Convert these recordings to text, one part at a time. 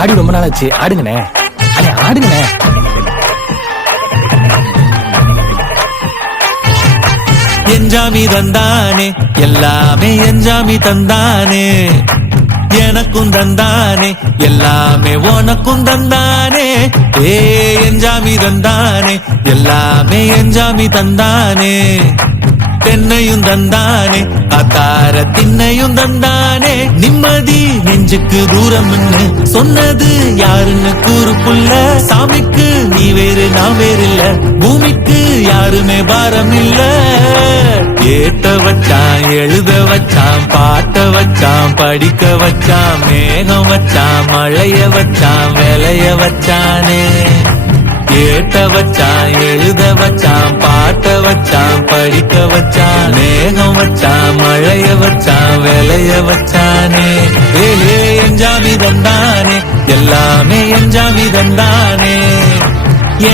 ஆடி ரொம்ப நாள் ஆச்சு, ஆடுங்கண்ணே, ஆடுங்கண்ணே. என்ஜாமி தந்தானே, எல்லாமே என்ஜாமி தந்தானே, எனக்கும் தந்தானே, எல்லாமே உனக்கும் தந்தானே. ஏ என்ஜாமி தந்தானே, எல்லாமே என்ஜாமி தந்தானே, தென்னையும் தந்தானே, காத்தார திண்ணையும் தந்தானே. நிம்மதி நெஞ்சுக்கு தூரம்னு சொன்னது யாருன்னு கூறுக்குள்ள, சாமிக்கு நீ வேறு நான் வேறு இல்ல, பூமிக்கு யாருமே பாரம் இல்ல. ஏத்த வச்சான், எழுத வச்சான், பாட்ட வச்சான், படிக்க வச்சான், மேகம் வச்சான், மழைய வச்சான், விளைய வச்சானே. ஏத்த வச்சான், எழுத வச்சான், பாட்ட வச்சான், படிக்க வச்சான், மேகம் வச்சான், மழைய வச்சான், விளைய வச்சானே. ஏ என்ஜாமி தந்தானே, எல்லாமே என்ஜாமி தந்தானே,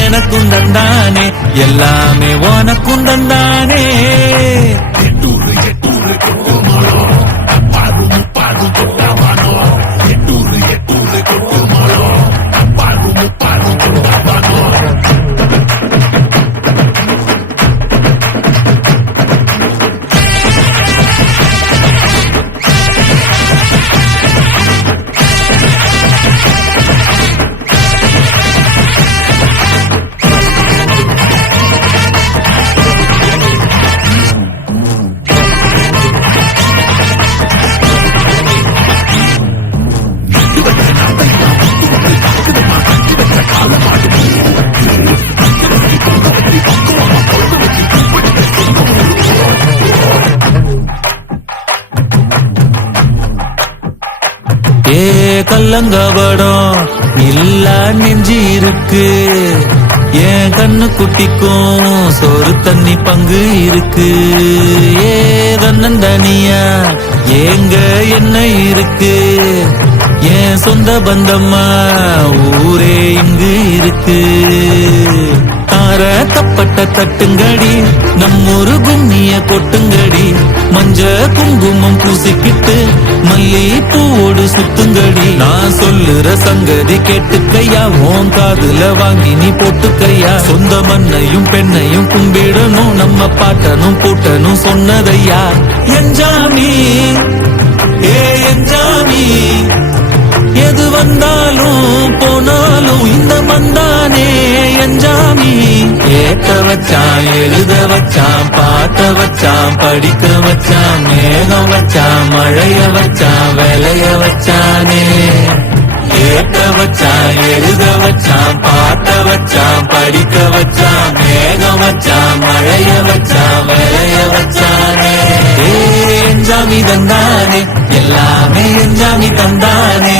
எனக்கும் தந்தானே, எல்லாமே உனக்கும் தந்தானே. ஏ கல்லங்கபடம் இல்ல நெஞ்சு இருக்கு, என் கண்ணு குட்டிக்கும் சோறு தண்ணி பங்கு இருக்கு. ஏ தன்னந்தனியா ஏங்க என்ன இருக்கு, என் சொந்த பந்தம்மா ஊரே இங்கு இருக்கு. தார தப்பட்ட தட்டுங்கடி, நம்மொரு கும்மிய கொட்டுங்கடி, மஞ்ச குங்குமம் பூசிக்கிட்டு மல்லி பூவோடு சுத்துங்கடி. நான் சொல்லுற சங்கதி கேட்டுக்கையா, உன் காதுல வாங்கி நீ போட்டுக்கையா. சொந்த மண்ணையும் பெண்ணையும் கும்பிடணும், நம்ம பாட்டனும் பூட்டனும் சொன்னதையா. என்ஜாமி ஏ என்ஜாமி, எது வந்தாலும் போனாலும் இந்த மந்தானே என்ஜாமி. ஏத்த வச்சான், எழுத வச்சான், பாட்ட வச்சான், படிக்க வச்சான், மேகம் வச்சான், மழைய வச்சான், விளைய வச்சானே. ஏத்த வச்சான், எழுத வச்சான், பாட்ட வச்சான், படிக்க வச்சான், மேகம் வச்சான், மழைய வச்சான், விளைய வச்சானே. என்ஜாமி தந்தானே, எல்லாமே என்ஜாமி தந்தானே,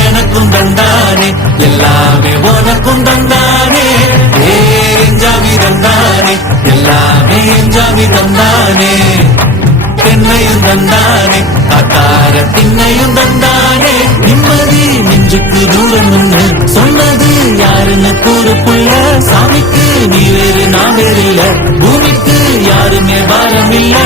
எனக்கும் தந்தானே, எல்லாமே உனக்கும் தந்தானே. என்ஜாமி தந்தானே, எல்லாமே என்ஜாமி தந்தானே, தென்னையும் தந்தானே, காத்தார திண்ணையும் தந்தானே. நிம்மதி நெஞ்சுக்கு தூரம்னு சொன்னது யாருன்னு கூறுக்குள்ள, சாமிக்கு நீ வேறு நான் வேறு இல்ல, பூமிக்கு யாருமே பாரம் இல்ல.